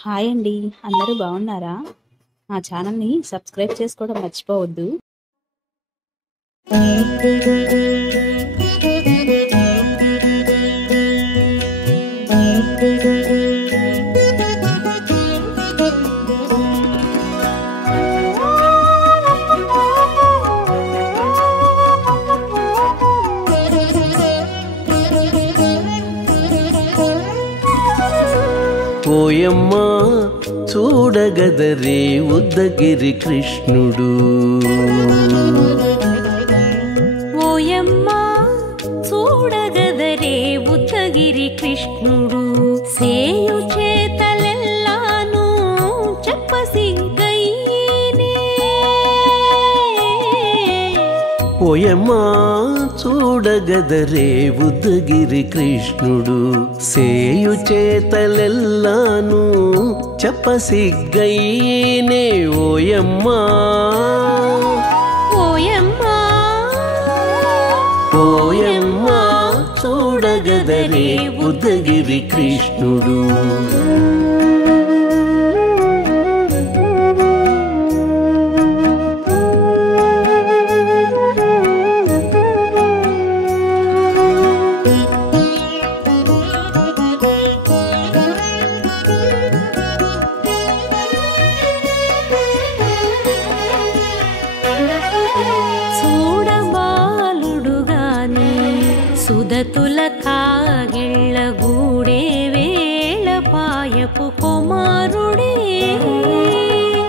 Hi అండి. అందరూ బాగున్నారా? మా ఛానల్‌ని సబ్స్క్రైబ్ చేసుకోవడం మర్చిపోవద్దు. ఓయమ్మా చూడగదరే ఉద్దగిరి కృష్ణుడు. ఓయమ్మా చూడగదరే ఉద్దగిరి కృష్ణుడు. సేయు చేతలెల్లాను చెప్పసిగ్గయ్యేనే. ఓయమ్మా చూడగదరే ఉద్దగిరి కృష్ణుడు. సేయు చేతలెల్లాను చెప్పసిగ్గయ్యేనే. ఓయమ్మా ఓయమ్మా ఓయమ్మా చూడగదరే ఉద్దగిరి కృష్ణుడు. చూడబాలుడుగాని సుదతుల కాగిళ్ళ గూడే వేళ పాయపు కుమారుడే.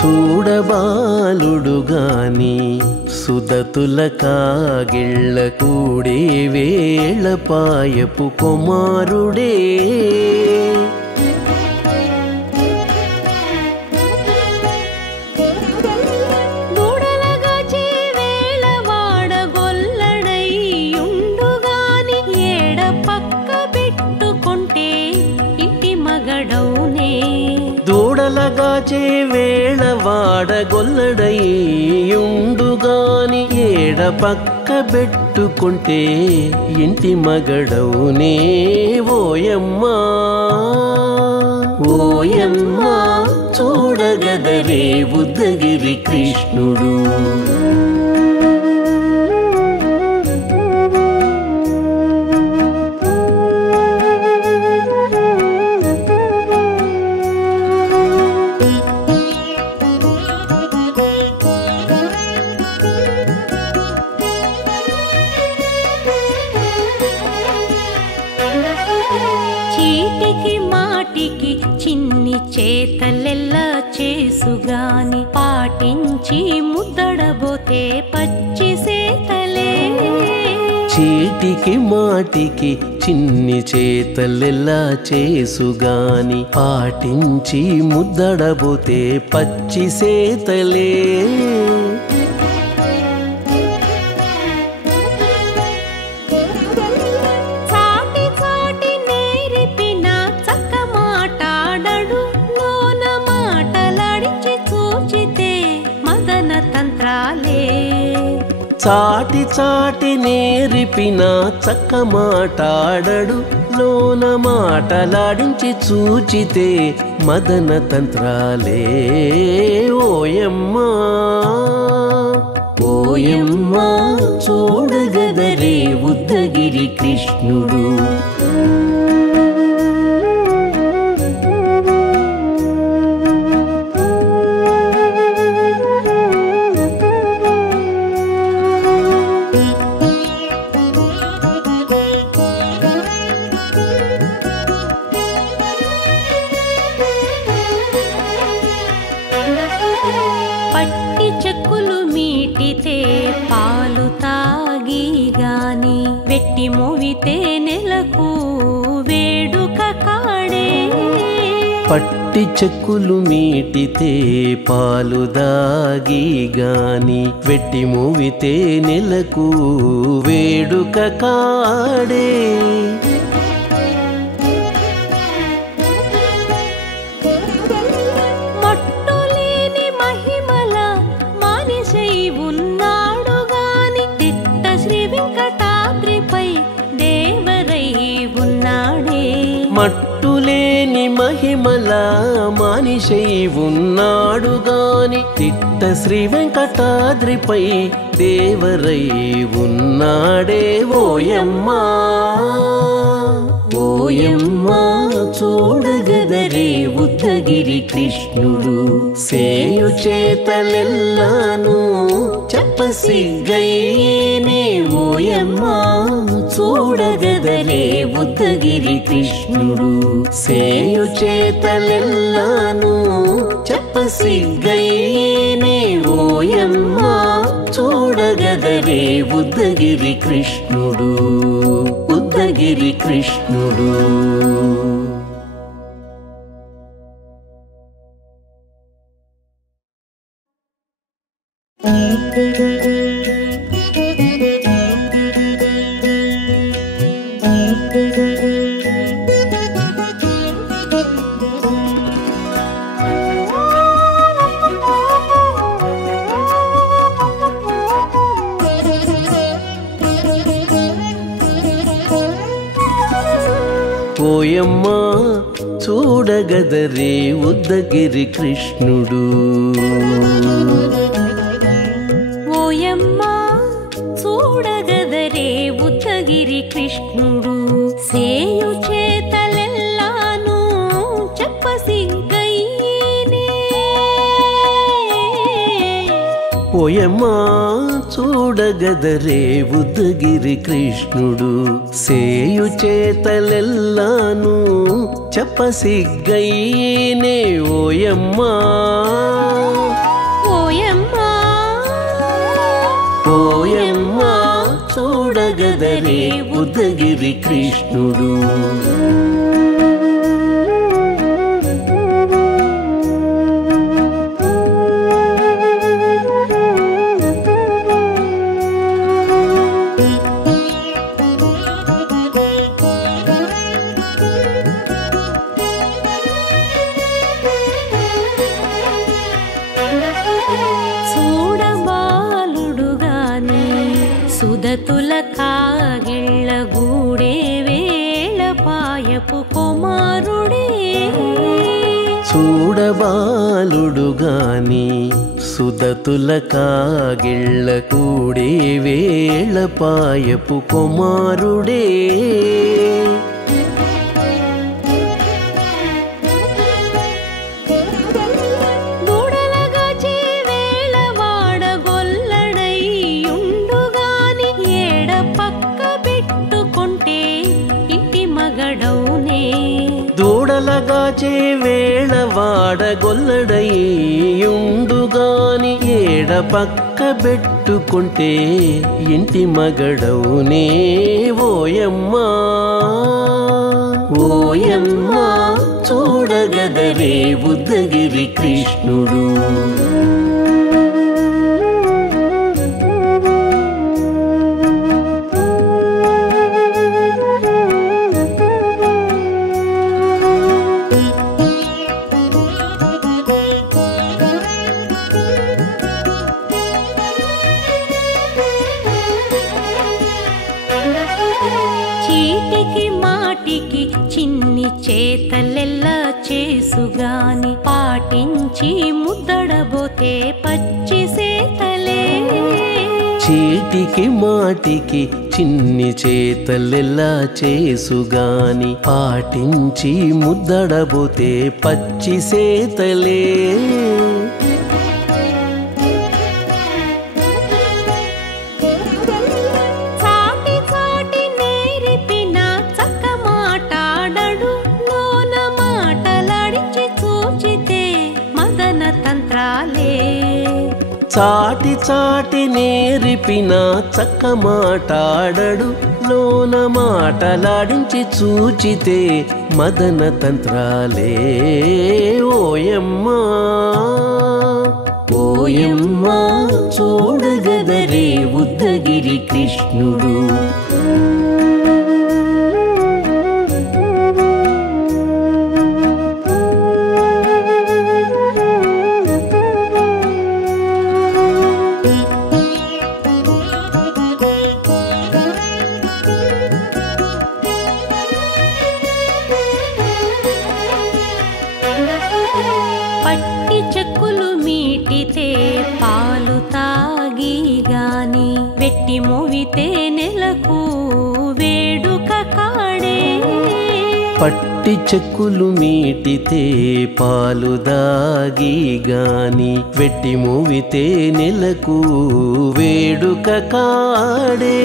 చూడబాలుడుగాని సుదతుల కాగిళ్ళ కూడే వేళ పాయపు కుమారుడే. దూడలగాచి వేళ వాడగొల్లడయ్యుండుగాని ఏడ పక్క పెట్టుకుంటే ఇంటి మగడవునే. దూడలగాచే వేళ వాడగొల్లడయ్యుండుగాని ఏడ పక్క పెట్టుకుంటే ఇంటి మగడవునే. ఓయమ్మా ఓయమ్మా చూడగదరే ఉద్దగిరి కృష్ణుడు. చీటికి మాటికి చిన్ని చేతలెల్లా చేసుగాని పాటించి ముద్దడబోతే పచ్చి సేతలే. చీటికి మాటికి చిన్ని చేతలెల్లా చేసుగాని పాటించి ముద్దడబోతే పచ్చి సేతలే. చాటి చాటి నేర్పిన చక్క మాటాడడు లోన మాటలాడించి చూచితే మదన తంత్రాలే. చాటి చాటి నేర్పిన చక్క మాటాడడు లోన మాటలాడించి చూచితే మదన తంత్రాలే. ఓయమ్మా ఓయమ్మా చూడగదరే ఉద్దగిరి కృష్ణుడు. పట్టి చెక్కులు మీటితే పాలు తాగి గాని వెట్టి మోవితే నెలకు వేడుక కాడే. పట్టి చెక్కులు మీటితే పాలు దాగి గాని వెట్టి మూవితే నెలకు వేడుక కాడే. మట్టులేని మహిమల మానిషై ఉన్నాడు గాని తిట్ట శ్రీ వెంకటాద్రిపై దేవరై ఉన్నాడే. మట్టులేని మహిమల మానిషై ఉన్నాడు గాని తిట్ట శ్రీ వెంకటాద్రిపై దేవరై ఉన్నాడే ఓయమ్మా ఓయమ్మా చూడగదరే ఉద్దగిరి కృష్ణుడు సేయు చేతలెల్లాను చెప్పసిగ్గైనే ఓయమ్మా చూడగదరే ఉద్దగిరి కృష్ణుడు సేయు చేతలెల్లాను చెప్పసిగ్గైనే ఓయమ్మా చూడగదరే ఉద్దగిరి కృష్ణుడు ఉద్దగిరి కృష్ణుడు. ఓయమ్మా చూడగదరే ఉద్దగిరి కృష్ణుడు ఓయమ్మా చూడగదరే ఉద్దగిరి కృష్ణుడు సేయు చేతలెల్లాను చెప్పసిగ్గైనే ఓయమ్మా చూడగదరే ఉద్దగిరి కృష్ణుడు సేయు చేతలెల్లాను చెప్పసిగ్గైనే ఓయమ్మా ఓయమ్మా ఓయమ్మా చూడగదరే ఉద్దగిరి కృష్ణుడు. సుదతుల కాగిళ్ళ గూడే వేళ పాయపు కుమారుడే చూడబాలుడు గాని సుదతుల కాగిళ్ళ కూడే వేళ పాయపు కుమారుడే దూడలగాచే వేళ వాడగొల్లడయ్యుండుగాని ఏడ పక్క పెట్టుకుంటే ఇంటి మగడవునే ఓయమ్మా ఓయమ్మా చూడగదరే ఉద్దగిరి కృష్ణుడు. చిన్ని చేతలెల్లా చేసుగాని పాటించి ముద్దడబోతే పచ్చి సేతలే చీటికి మాటికి చిన్ని చేతలెల్లా చేసుగాని పాటించి ముద్దడబోతే పచ్చి సేతలే చాటి చాటి నేరిపిన చక్క మాటాడడు లోన మాటలాడించి చూచితే మదన తంత్రాలే ఓయమ్మా ఓయమ్మా చూడగదరే ఉద్దగిరి కృష్ణుడు. పట్టి చెక్కులు మీటితే పాలు తాగి గాని వెట్టి మోవితే నెలకు వేడుక కాడే పట్టి చెక్కులు మీటితే పాలు దాగి గాని వెట్టి మూవితే నెలకు వేడుక కాడే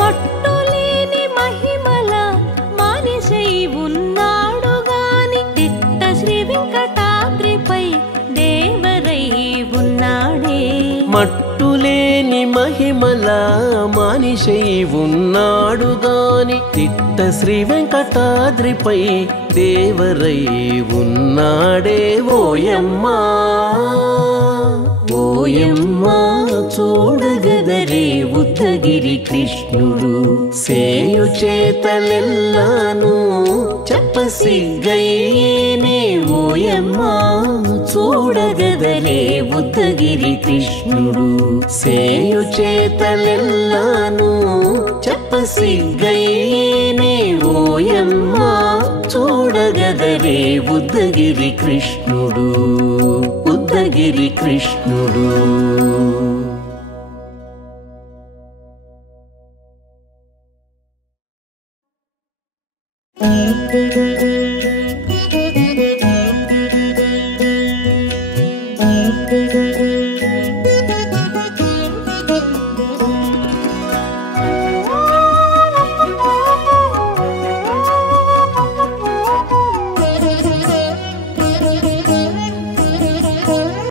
మట్టులేని మహిమల మానిషై ఉన్నాడు గాని తిట్ట శ్రీ వెంకటాద్రిపై దేవరై ఉన్నాడే మట్టులేని మహిమల మానిషై ఉన్నాడు గాని తిట్ట శ్రీ వెంకటాద్రిపై దేవరై ఉన్నాడే ఓయమ్మా ఓయమ్మా చూడగదరే ఉద్దగిరి కృష్ణుడు సేయు చేతలెల్లాను చెప్పసిగ్గయ్యేనే ఓయమ్మా చూడగదరే ఉద్దగిరి కృష్ణుడు సేయు చేతలెల్లాను చెప్పసిగ్గయ్యేనే ఓయమ్మా చూడగదరే ఉద్దగిరి కృష్ణుడు ఉద్దగిరి కృష్ణుడు